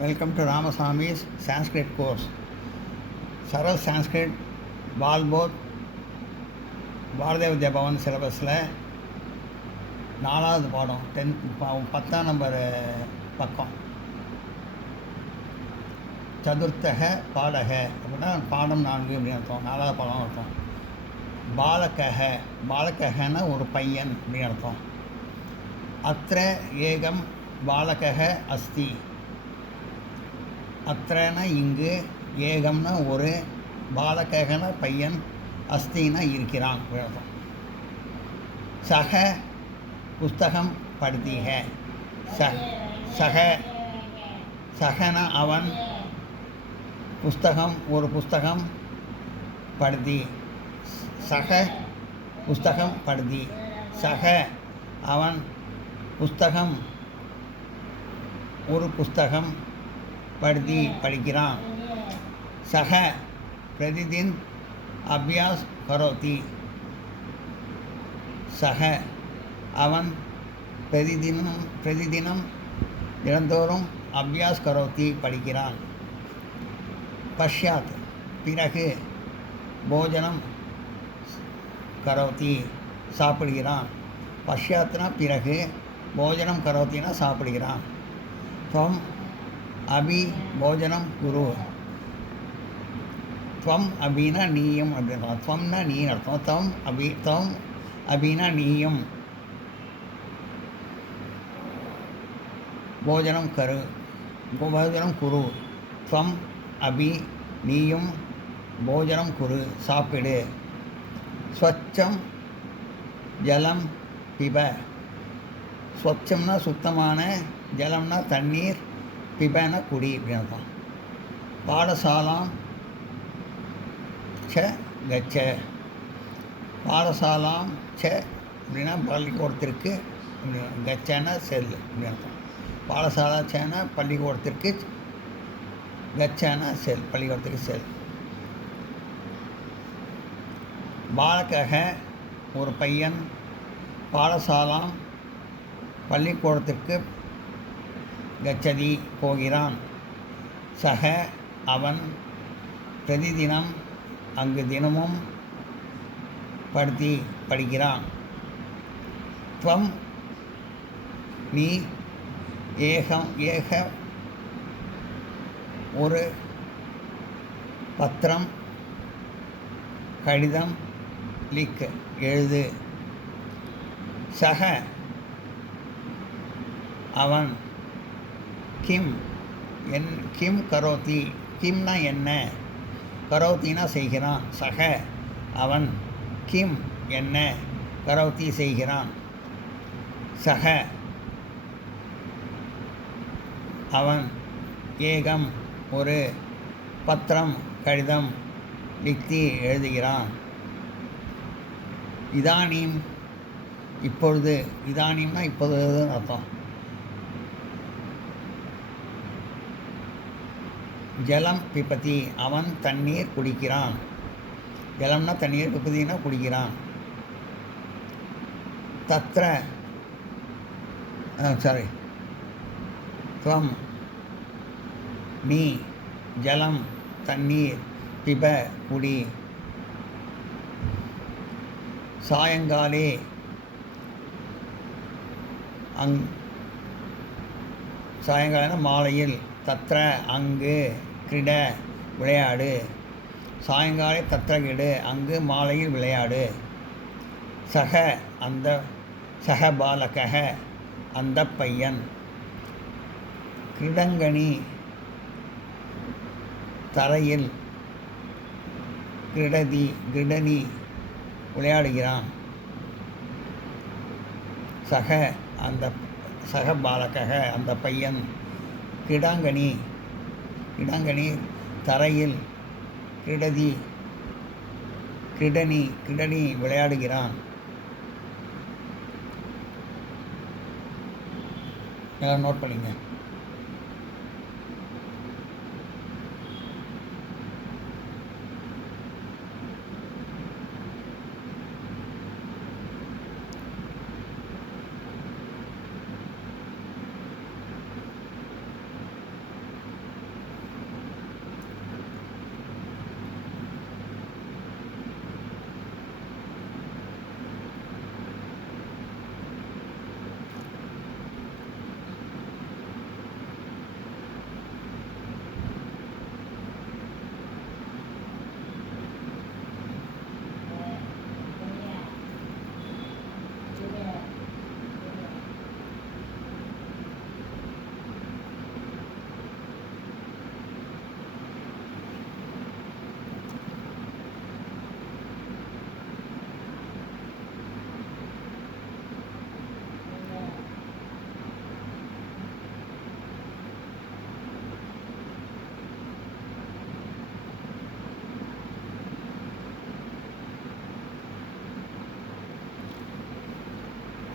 Welcome to Ramaswamy's Sanskrit course. Saral Sanskrit Balbodh Bharatiya Vidya Bhavan சிலபஸில் 4வது பாடம் 10ஆம் நம்பர் பக்கம். சதுர்த்தக பாடக அப்படின்னா பாடம் 4 அப்படின்னு அர்த்தம். 4வது பாடம் அர்த்தம். பாலகன்னா ஒரு பையன் அப்படின்னு அர்த்தம். அத்திர ஏகம் பாலக அஸ்தி. அத்திரனா இங்கு, ஏகம்னா ஒரு, பாலகனா பையன், அஸ்தினா இருக்கிறான் அர்த்தம். சக புஸ்தகம் படித்தீக. சகனா அவன், புஸ்தகம் ஒரு புஸ்தகம், படுத்தி சக புஸ்தகம் படுத்தி. சக அவன், புஸ்தகம் ஒரு புஸ்தகம், படுத்தி படிக்கிறான். சக பிரதிதின் அபியாஸ் கரோதி. சக அவன் பிரதிதினம் தினந்தோறும் அபியாஸ் கரோதி படிக்கிறான். பஷ்யாத் பிறகு, போஜனம் கரோதி சாப்பிடுகிறான். பஷ்யாத்னா பிறகு, போஜனம் கரோத்தினா சாப்பிடுகிறான். துவம் அபி போஜனம் குரு. துவம் அபினா நீயும் அப்படின்னு. துவம்னா நீ அர்த்தம். துவம் அபினா நீயும். போஜனம் குரு. துவம் அபி நீயும் போஜனம் குரு சாப்பிடு. ஸ்வச்சம் ஜலம் பிப. ஸ்வச்சம்னா சுத்தமான, ஜலம்னா தண்ணீர், பிபன குடி அப்படின்னு அர்த்தம். பாடசாலாம் ச கச்ச. பாடசாலாம் ச அப்படின்னா பள்ளிக்கூடத்திற்கு, கச்சனா செல் அப்படின்னு அர்த்தம். பாடசாலா சேனா பள்ளிக்கூடத்திற்கு, கச்சானா செல் பள்ளிக்கூடத்துக்கு செல். பாலகக ஒரு பையன், பாடசாலாம் பள்ளிக்கூடத்திற்கு, கச்சதி போகிறான். சக அவன், பிரதிதினம் அங்கு தினமும், படுத்தி படிக்கிறான். துவம் நீ, ஏக ஒரு, பத்திரம் கடிதம், லிக் எழுது. சக அவன், கிம் கரோதி. கிம்னா என்ன, கரோத்தினா செய்கிறான். சக அவன், கிம் என்ன, கரோத்தி செய்கிறான். சக அவன், ஏகம் ஒரு, பத்திரம் கடிதம், லிக்தி எழுதுகிறான். இதானீம் இப்பொழுது. இதானீம்னா இப்பொழுது அர்த்தம். ஜலம் பிபதி அவன் தண்ணீர் குடிக்கிறான். ஜலம்னா தண்ணீர், பிபதினா குடிக்கிறான். தத்ர துவம் நீ, ஜலம் தண்ணீர், பிப குடி. சாயங்காலே சாயங்காலம்னா மாலையில், தத்ர அங்கு, கிட விளையாடு. சாயங்காலை தத்ர கிடு அங்கு மாலையில் விளையாடு. சக அந்த, சக பாலக அந்த பையன். கிடங்கனி தரையில், கிடனி விளையாடுகிறான். சக அந்த, சக பாலக அந்த பையன். கிடாங்கனி தரையில், கிடனி விளையாடுகிறான். எல்லாம் நோட் பண்ணிங்க.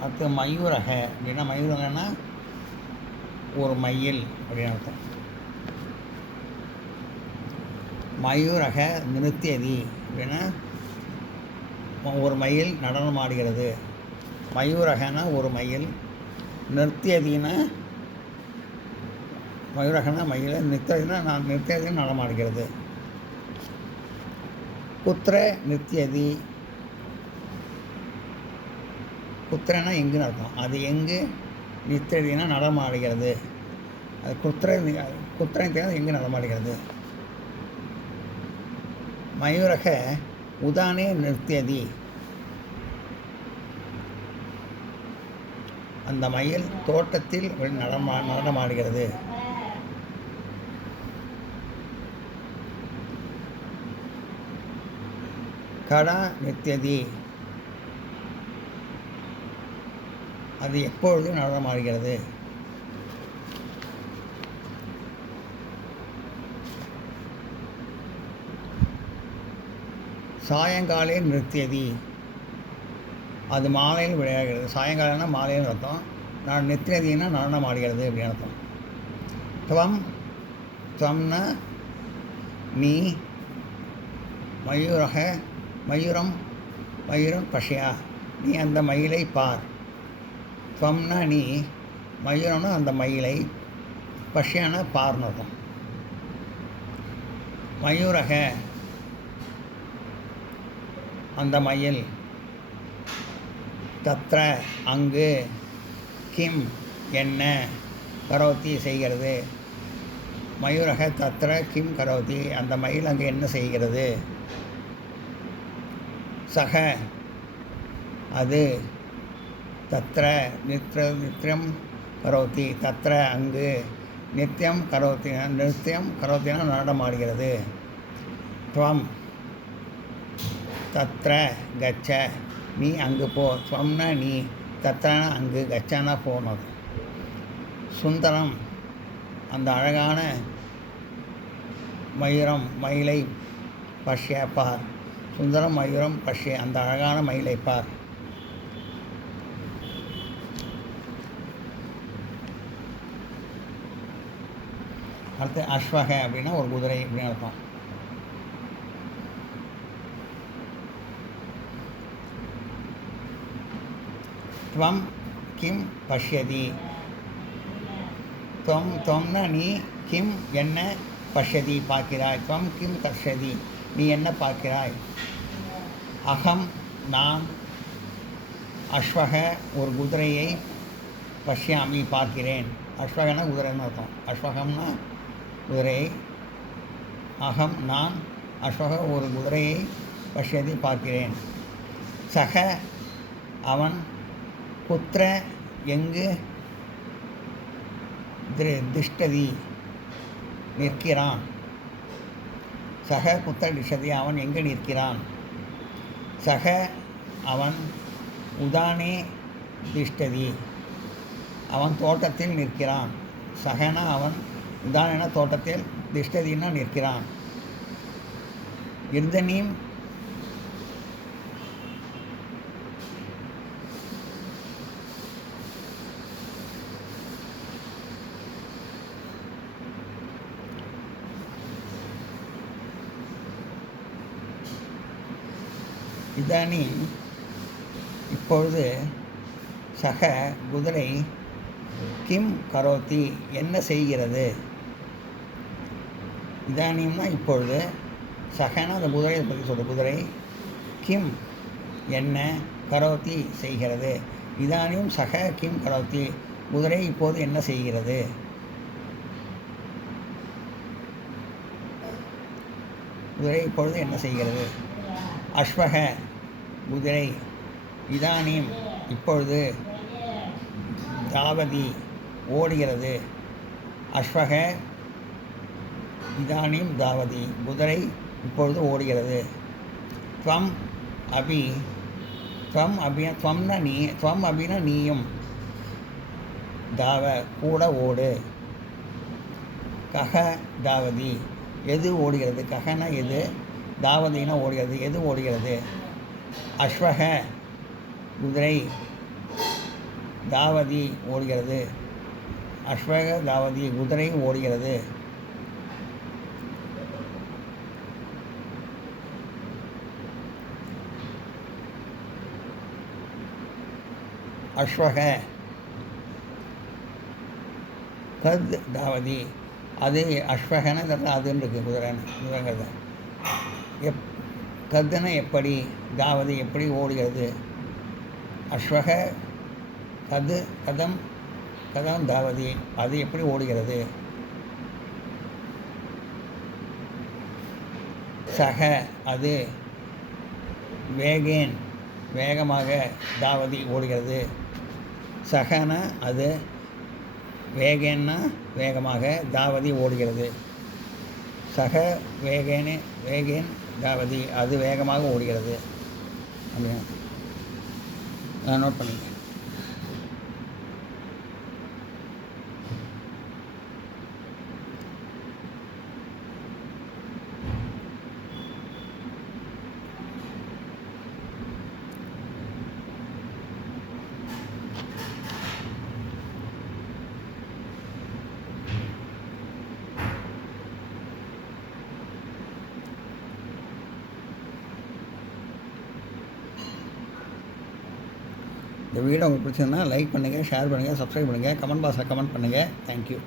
அடுத்து மயூரக அப்படின்னா மயூரகன்னா ஒரு மயில் அப்படின்னு அர்த்தம். மயூரக நிருத்தியதி அப்படின்னா ஒரு மயில் நடனம் ஆடுகிறது. மயூரகனா ஒரு மயில், நிருத்தியதினா மயூரகனா மயில், நிருத்தியதினா நடனம் ஆடுகிறது. குத்திர நிருத்தியதி, குத்திரனா எங்குன்னு அர்த்தம். அது எங்கு, நித்தியதினா நடமாடுகிறது. அது குத்திரம் எங்கு நடமாடுகிறது. மயூரக உதானே நிருத்தியதி, அந்த மயில் தோட்டத்தில் நடமாடுகிறது. கடா நிருத்தியதி, அது எப்பொழுது நடனமாடுகிறது. சாயங்காலே நிருத்தியதி, அது மாலையில் விளையாடுகிறது. சாயங்காலம்னா மாலையில் அர்த்தம். நான் நிருத்தியதினா நடனம் ஆடுகிறது அப்படின்னு அர்த்தம். துவம், துவம்னா நீ, மயூரக மயூரம் பஷ்யா, நீ அந்த மயிலை பார். துவம்னா நீ, மயூரம்னா அந்த மயிலை, பஷ்யானா பார்னு அர்த்தம். மயூரக அந்த மயில், தத்ர அங்கு, கிம் என்ன, கரோத்தி செய்கிறது. மயூரக தத்ர கிம் கரோத்தி, அந்த மயில் அங்கு என்ன செய்கிறது. சக அது, தத்ர நித்தியம் கரோத்தி, தத்ர அங்கு, நித்தியம் கரோத்தினா நடனமாடுகிறது. துவம் தத்ர கச்ச, நீ அங்கு போ. துவம்னா நீ, தத்ரனா அங்கு, கச்சானா போனது. சுந்தரம் அந்த அழகான மயிலை பஷ்ய பார். சுந்தரம் மயூரம் பஷ்ய, அந்த அழகான மயிலை பார். அடுத்து அஸ்வக அப்படின்னா ஒரு குதிரை அப்படின்னு அர்த்தம். துவம் கிம் பஷ்யதி, துவம்னா நீ, கிம் என்ன, பஷ்யதி பார்க்கிறாய். துவம் கிம் பஷ்யதி, நீ என்ன பார்க்கிறாய். அகம் நான், அஸ்வக ஒரு குதிரையை, பஷ்யாமி பார்க்கிறேன். அஸ்வகனா குதிரைன்னு அர்த்தம். அஸ்வகம்னா குதிரை, அகம் நான், அஸ்வக ஒரு குதிரையை, பஷ்யதி பார்க்கிறேன். சக அவன், குத்திர எங்கு, திஷ்டதி நிற்கிறான். சக குத்திர திஷ்டதி அவன் எங்கு நிற்கிறான். சக அவன், உதானே திஷ்டதி அவன் தோட்டத்தில் நிற்கிறான். சகனா அவன், உதானேனா தோட்டத்தில், திஷ்டதினா நிற்கிறான். இர்தனீம் இதானீம் இப்பொழுது, சக குதிரை, கிம் கரோத்தி என்ன செய்கிறது. இதானீம்னா இப்பொழுது, சகனா அந்த குதிரையை பற்றி சொல்கிற குதிரை, கிம் என்ன, கரோத்தி செய்கிறது. இதானீம் சக கிம் கரோத்தி, குதிரை இப்போது என்ன செய்கிறது. குதிரை இப்பொழுது என்ன செய்கிறது. அஸ்வக குதிரை, இதானீம் இப்பொழுது, தாவதி ஓடுகிறது. அஸ்வக இதானீம் தாவதி குதிரை இப்பொழுது ஓடுகிறது. துவம் அபி, துவம்னா நீ, துவம் அபினா நீயும், தாவ கூட ஓடு. கக தாவதி எது ஓடுகிறது. ககனா எது, தாவதினா ஓடுகிறது, எது ஓடுகிறது. அஸ்வக குதிரை, தாவதி ஓடுகிறது. அஸ்வக தாவதி குதிரை ஓடுகிறது. அஸ்வக கத் தாவதி அது அஸ்வகன்னு அதுன்னு இருக்குது குதிரைங்கிறது. கத்துன எப்படி, தாவதி எப்படி ஓடுகிறது. அஸ்வக கது கதம் தாவதி அது எப்படி ஓடுகிறது. சக அது வேகமாக தாவதி ஓடுகிறது. சகன அது வேகமாக தாவதி ஓடுகிறது. சக வேகேன் தாவதி அது வேகமாக ஓடுகிறது. அப்படின்னா நான் நோட் பண்ணிக்கிறேன். இந்த வீடியோ உங்களுக்கு பிடிச்சிருந்தா லைக் பண்ணுங்கள், ஷேர் பண்ணுங்கள், சப்ஸ்கிரைப் பண்ணுங்கள், கமெண்ட் பாக்ஸில் கமெண்ட் பண்ணுங்கள். தேங்க்யூ.